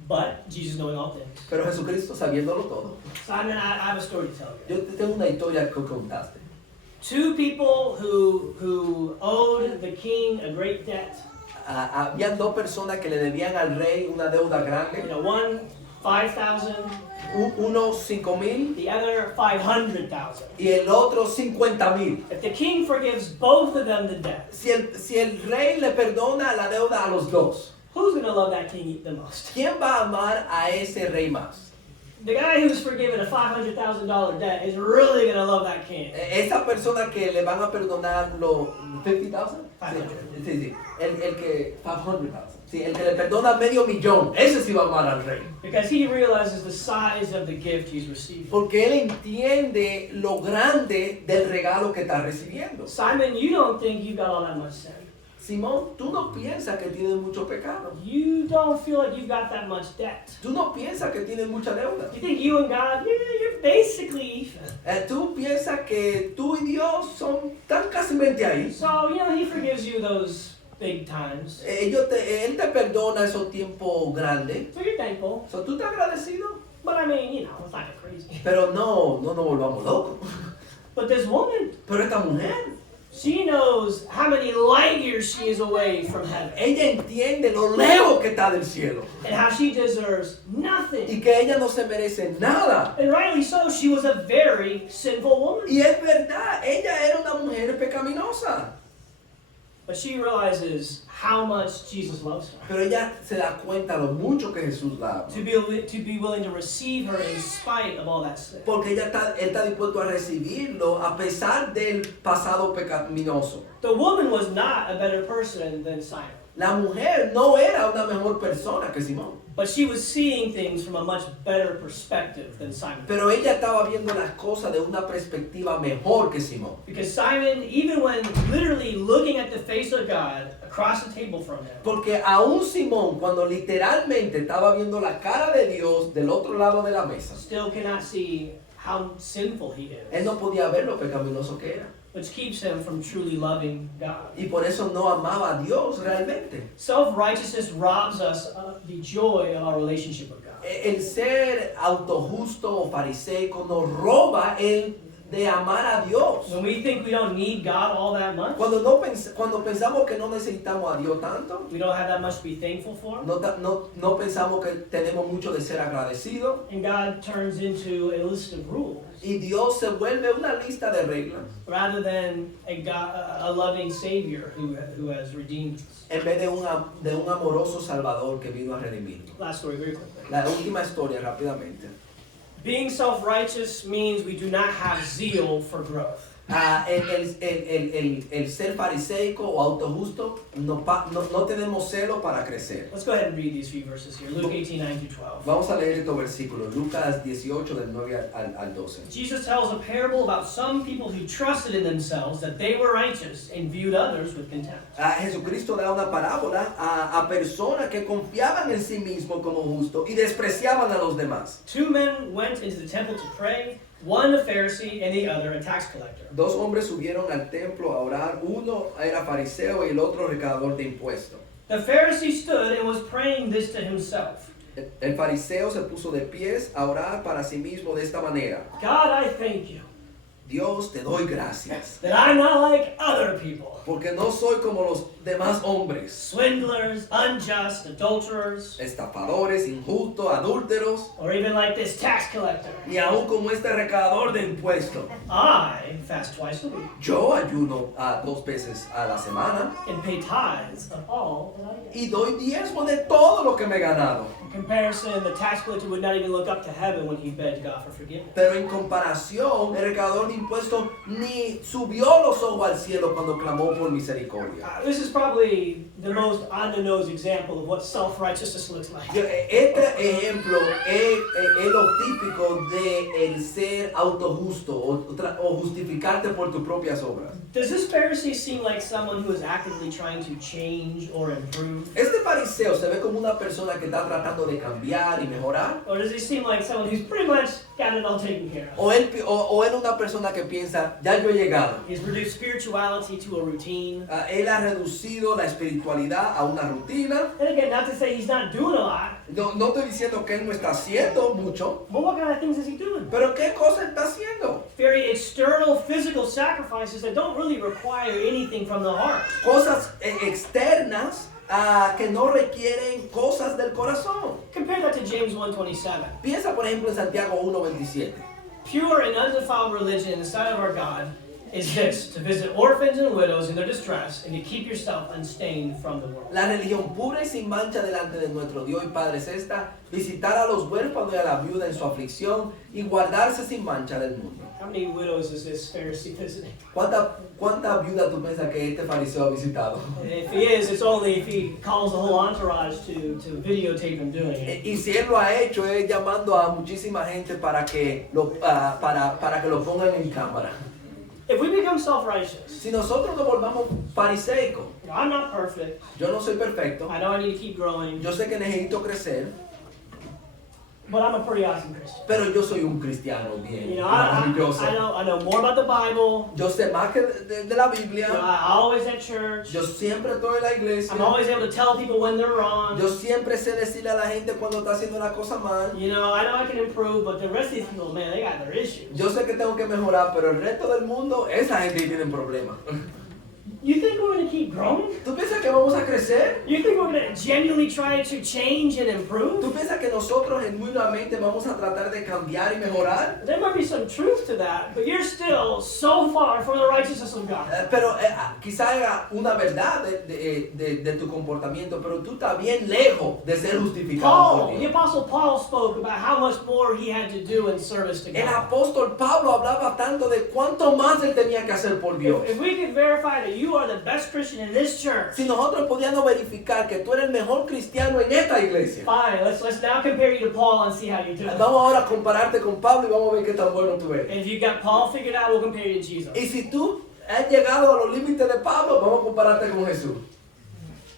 But Jesus knowing all things. Pero Jesucristo sabiéndolo todo. Simon, I have a story to tell you. Yo te tengo una historia que contaste. Two people who owed the king a great debt. Habían dos personas que le debían al rey una deuda grande. One 5,000, Uno 5,000 the other 500,000. y el otro 50,000. If the king forgives both of them the debt, Si el rey le perdona la deuda a los dos, who's going to love that king the most? ¿quién va a amar a ese rey más? The guy who's forgiven a $500,000 debt is really going to love that king. Esa persona que le van a perdonar los 50,000. 500. Sí. El que 500,000. Sí, el que le perdona $500,000, ese sí va a amar al rey. Because he realizes the size of the gift he's received. Porque él entiende lo grande del regalo que está recibiendo. Simon, you don't think you've got all that much sin. Simón, tú no piensas que tienes mucho pecado. You don't feel like you've got that much debt. Tú no piensas que tienes mucha deuda. You think you and God, yeah, you're basically even. Tú piensas que tú y Dios son tan casi ahí. So, he forgives you those big times. Él te perdona esos tiempos grandes. So you're thankful. So, ¿tú estás agradecido? But I mean, it's not that crazy. Pero no nos volvamos locos. But this woman, Pero esta mujer, she knows how many light years she is away from heaven. ella entiende lo lejos que está del cielo. And how she deserves Y nothing. que ella no se merece nada. And rightly so, she was a very sinful woman. Y es verdad, ella era una mujer pecaminosa. But she realizes how much Jesus loves her. Pero ella se da cuenta lo mucho que Jesús la ama. To be willing to receive her in spite of all that sin. Porque él está dispuesto a recibirlo a pesar del pasado pecaminoso. The woman was not a better person than Simon. La mujer no era una mejor persona que Simón. But she was seeing things from a much better perspective than Simon. Pero ella estaba viendo las cosas de una perspectiva mejor que Simón. Because Simon, even when literally looking at the face of God across the table from him, Porque aún Simón, cuando literalmente estaba viendo la cara de Dios del otro lado de la mesa, still cannot see how sinful he él is, no podía ver lo pecaminoso que era. which keeps him from truly loving God. Y por eso no amaba a Dios realmente. Self-righteousness robs us of the joy of our relationship with God. El ser autojusto o fariseico nos roba el de amar a Dios. When we think we don't need God all that much, Cuando pensamos que no necesitamos a Dios tanto, we don't have that much to be thankful for, no pensamos que tenemos mucho de ser agradecidos, and God turns into a list of rules y Dios se vuelve una lista de reglas rather than a loving Savior who has redeemed us. en vez de un amoroso Salvador que vino a redimirnos. Last story, very quickly. La última historia, rápidamente. Being self-righteous means we do not have zeal for growth. El ser fariseico o autojusto no tenemos celo para crecer. Let's go ahead and read these few verses here. Luke 18, 9 through 12. Vamos a leer estos versículos, Lucas 18 del 9 al 12. Jesus tells a parable about some people who trusted in themselves that they were righteous and viewed others with contempt. Jesucristo da una parábola a personas que confiaban en sí mismos como justos y despreciaban a los demás. Two men went into the temple to pray, one a Pharisee and the other a tax collector. Dos hombres subieron al templo a orar, uno era fariseo y el otro recaudador de impuestos. The Pharisee stood and was praying this to himself. El fariseo se puso de pies a orar para sí mismo de esta manera. God, I thank you Dios, te doy gracias, that I'm not like other people. porque no soy como los demás hombres, Swindlers, unjust, adulterers, estafadores, injustos, adúlteros, or even like this tax collector. ni aún como este recaudador de impuestos. I fast twice a week Yo ayuno 2 veces a la semana and pay tithes of all that I get. y doy diezmo de todo lo que me he ganado. In comparison, the tax collector would not even look up to heaven when he begged God for forgiveness. Pero en comparación, el recaudador de impuestos ni subió los ojos al cielo cuando clamó por misericordia. This is probably the most on-the-nose example of what self-righteousness looks like. Este ejemplo es lo típico de el ser autojusto o justificarte por tus propias obras. Does this Pharisee seem like someone who is actively trying to change or improve? Este fariseo se ve como una persona que está tratando de cambiar y mejorar. Or does he seem like someone who's pretty much got it all taken care of? O él una persona que piensa, ya yo he llegado. He's reduced spirituality to a routine. Él ha reducido la espiritualidad a una rutina. And again, not to say he's not doing a lot, No estoy diciendo que él no está haciendo mucho, but what kind of things is he doing? pero ¿qué cosa está haciendo? Very external physical sacrifices that don't really require anything from the heart. Cosas externas que no requieren cosas del corazón. Compare that to James 1:27. Piensa por ejemplo en Santiago 1:27. Pure and undefiled religion in the sight of our God is this, to visit orphans and widows in their distress and to keep yourself unstained from the world. La religión pura y sin mancha delante de nuestro Dios y Padre es esta: visitar a los huérfanos y a la viuda en su aflicción y guardarse sin mancha del mundo. How many widows is this Pharisee visiting? ¿Cuántas viudas tú piensas que este fariseo ha visitado? If he is, it's only if he calls the whole entourage to videotape him doing it. Y si él lo ha hecho, es llamando a muchísima gente para que lo pongan en cámara. If we become self-righteous, Si nosotros nos volvamos fariseicos, I'm not perfect. yo no soy perfecto, I know I need to keep growing, yo sé que necesito crecer, but I'm a pretty awesome Christian. pero yo soy un cristiano bien You know, I maravilloso. know more about the Bible. Yo sé más que de la You know, Biblia, I'm always at church. yo siempre estoy en la iglesia, I'm always able to tell people when they're wrong. yo siempre sé decirle a la gente cuando está haciendo la cosa mal. You know I can improve, but the rest of these people, man, they got their issues. Yo sé que tengo que mejorar, pero el resto del mundo, esa gente tiene problemas. You think we're going to keep growing? ¿Tú piensas que vamos a crecer? You think we're going to genuinely try to change and improve? ¿Tú piensas que nosotros genuinamente vamos a tratar de cambiar y mejorar? There might be some truth to that, but you're still so far from the righteousness of God. Pero quizá haya una verdad de tu comportamiento, pero tú estás bien lejos de ser justificado por Paul, the Dios. Apostle Paul spoke about how much more he had to do in service to El God. apóstol Pablo hablaba tanto de cuánto más él tenía que hacer por Dios. If we could verify that you are the best Christian in this church, Si nosotros podíamos verificar que tú eres el mejor cristiano en esta iglesia, fine, let's now compare you to Paul and see how you do. vamos ahora a compararte con Pablo y vamos a ver qué tan bueno tú eres. If you got Paul figured out, we'll compare you to Jesus. Y si tú has llegado a los límites de Pablo, vamos a compararte con Jesús.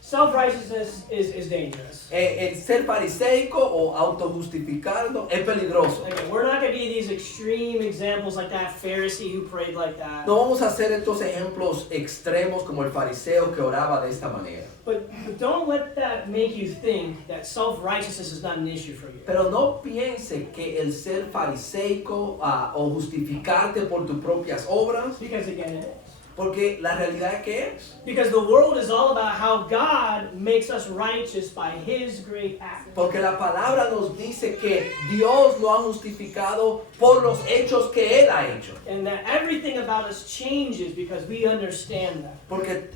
Self-righteousness is dangerous. El ser fariseico o autojustificarlo es peligroso. Again, we're not going to be these extreme examples like that Pharisee who prayed like that. No vamos a hacer estos ejemplos extremos como el fariseo que oraba de esta manera. But don't let that make you think that self-righteousness is not an issue for you. Pero no piense que el ser fariseico o justificarte por tus propias obras, Because again, it is. porque la realidad es que es. Because the world is all about how God makes us righteous by His great act. Porque la palabra nos dice que Dios lo ha justificado por los hechos que Él ha hecho. And that everything about us changes because we understand that.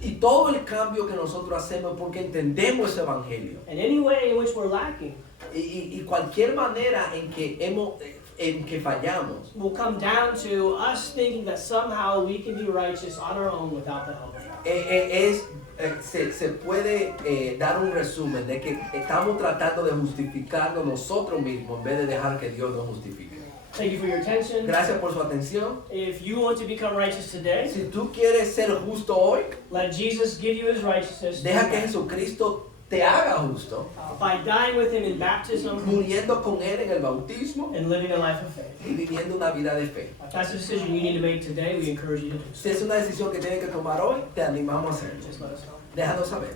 Y todo el cambio que nosotros hacemos porque entendemos ese evangelio. And any way in which we're lacking, Y cualquier manera en que en que fallamos will come down to us thinking that somehow we can be righteous on our own without the help of God. se puede dar un resumen de que estamos tratando de justificarnos nosotros mismos en vez de dejar que Dios nos justifique. Thank you for your attention. Gracias por su atención. If you want to become righteous today, Si tú quieres ser justo hoy, let Jesus give you his righteousness deja que Jesucristo te haga justo, by dying with him in baptism muriendo con Él en el bautismo and living a life of faith. y viviendo una vida de fe. If that's a decision you need to make today, we encourage you to do so. Si es una decisión que tienes que tomar hoy, te animamos a hacerlo. Just let us know. Déjanos saber.